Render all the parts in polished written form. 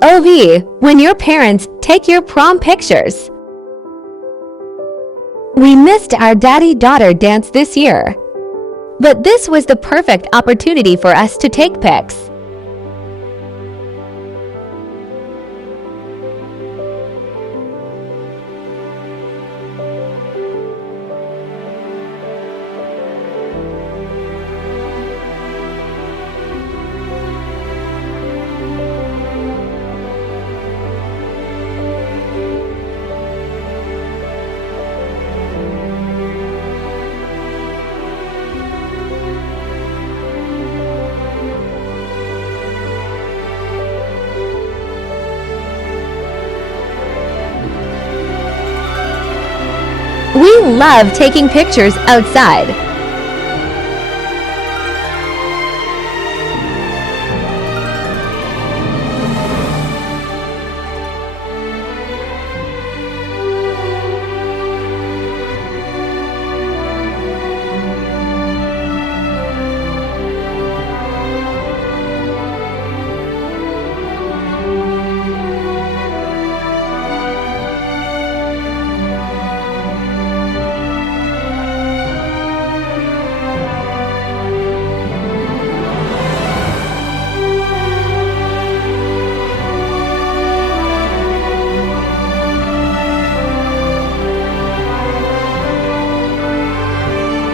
POV, when your parents take your prom pictures. We missed our daddy-daughter dance this year, but this was the perfect opportunity for us to take pics. We love taking pictures outside.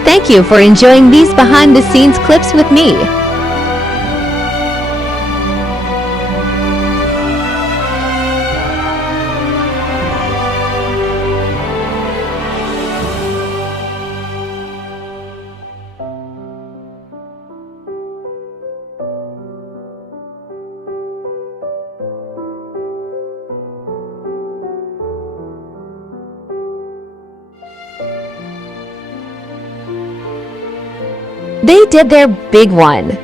Thank you for enjoying these behind-the-scenes clips with me. They did their big one.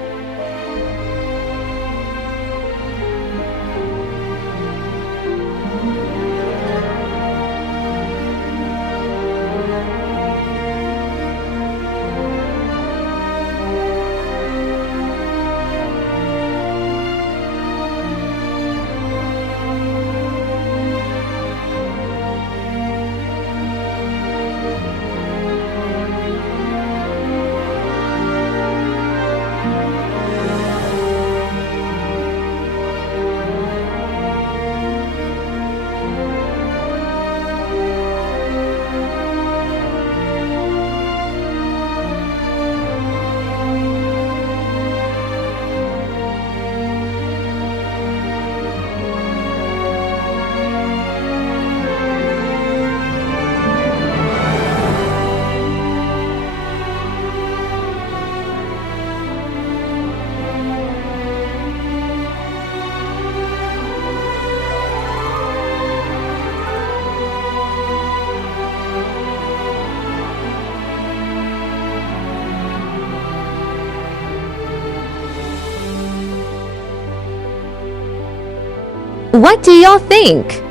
What do y'all think?